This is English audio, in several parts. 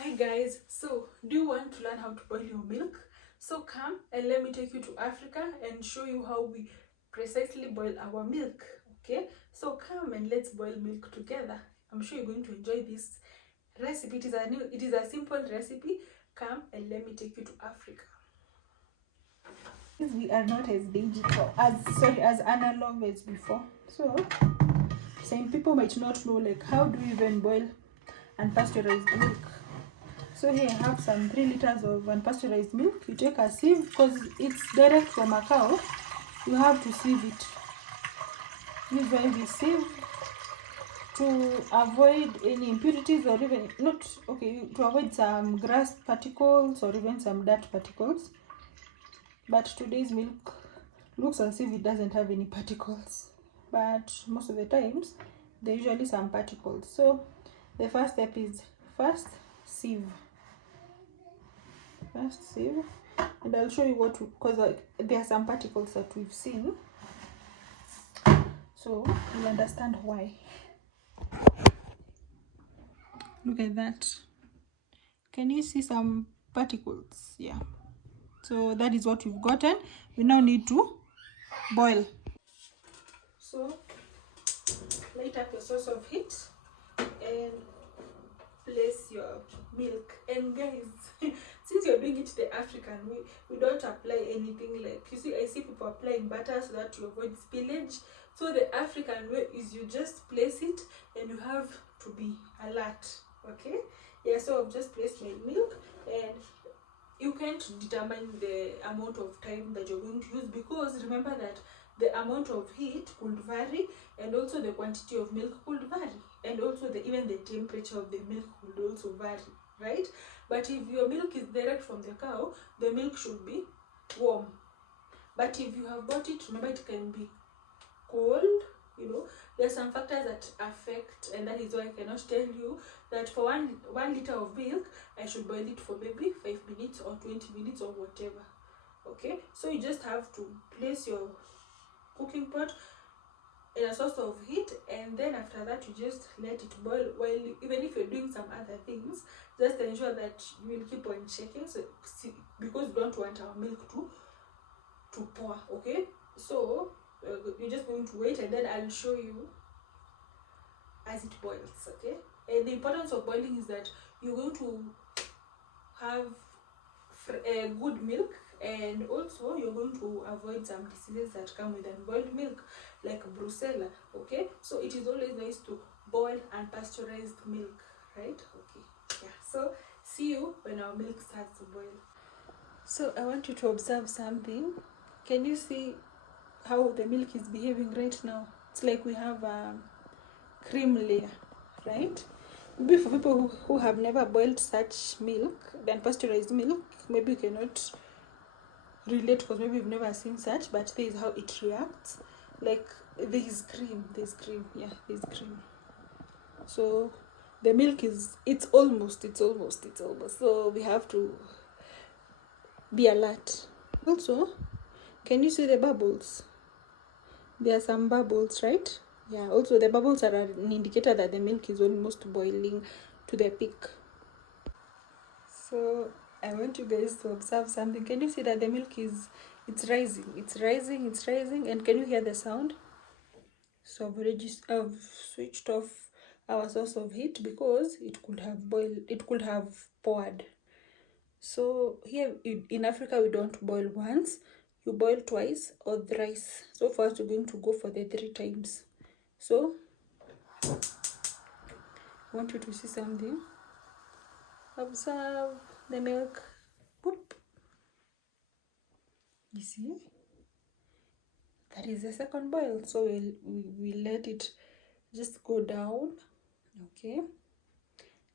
Hi guys, so do you want to learn how to boil your milk? So come and let me take you to Africa and show you how we precisely boil our milk. Okay, so come and let's boil milk together. I'm sure you're going to enjoy this recipe. It is a simple recipe. Come and let me take you to Africa. We are not as digital as analog as before. So some people might not know like how do you even boil unpasteurized milk. So here I have some 3 liters of unpasteurized milk. You take a sieve because it's direct from a cow. You have to sieve it. Use a sieve to avoid any impurities or even to avoid some grass particles or even some dirt particles. But today's milk looks as if it doesn't have any particles. But most of the times there are usually some particles. So the first step is sieve. First sieve, and I'll show you what because there are some particles that we've seen, so you'll understand why. Look at that. Can you see some particles? Yeah, so that is what we've gotten. We now need to boil. So light up your source of heat and place your milk. And guys, since you're doing it the African way, we don't apply anything like, you see, I see people applying butter so that you avoid spillage. So the African way is you just place it and you have to be alert. Okay, yeah, so I've just placed my milk, and you can't determine the amount of time that you're going to use, because remember that the amount of heat could vary, and also the quantity of milk could vary, and also even the temperature of the milk could also vary, right? But if your milk is direct from the cow, the milk should be warm. But if you have bought it, remember it can be cold. There are some factors that affect, and that is why I cannot tell you that for one liter of milk I should boil it for maybe 5 minutes or 20 minutes or whatever. Okay, so you just have to place your cooking pot in a source of heat, and then after that you just let it boil. While even if you're doing some other things, just ensure that you will keep on checking, so because we don't want our milk to pour. Okay, so you're just going to wait, and then I'll show you as it boils. Okay, and the importance of boiling is that you're going to have good milk, and also you're going to avoid some diseases that come with unboiled milk, like brucella. Okay, so it is always nice to boil unpasteurized milk, right? Okay, yeah, so see you when our milk starts to boil. So I want you to observe something. Can you see how the milk is behaving right now? It's like we have a cream layer, right? Maybe for people who have never boiled such milk, the unpasteurized milk, maybe you cannot relate because maybe you've never seen such, but this is how it reacts. Like there's cream, yeah, there's cream. So the milk it's almost. So we have to be alert. Also, can you see the bubbles? There are some bubbles, right? Yeah, also the bubbles are an indicator that the milk is almost boiling to the peak. So I want you guys to observe something. Can you see that the milk it's rising, and can you hear the sound? So I've switched off our source of heat because it could have poured. So here in Africa we don't boil once, you boil twice or thrice. So first we're going to go for the 3 times. So I want you to see something. Observe the milk. Boop. You see? That is the second boil. So we let it just go down. Okay.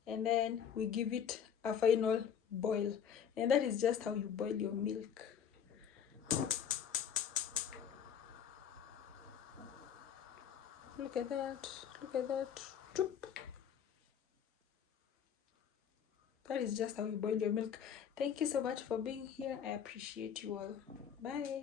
And then we give it a final boil. And that is just how you boil your milk. Look at that. Look at that. Choop. That is just how you boil your milk. Thank you so much for being here. I appreciate you all. Bye.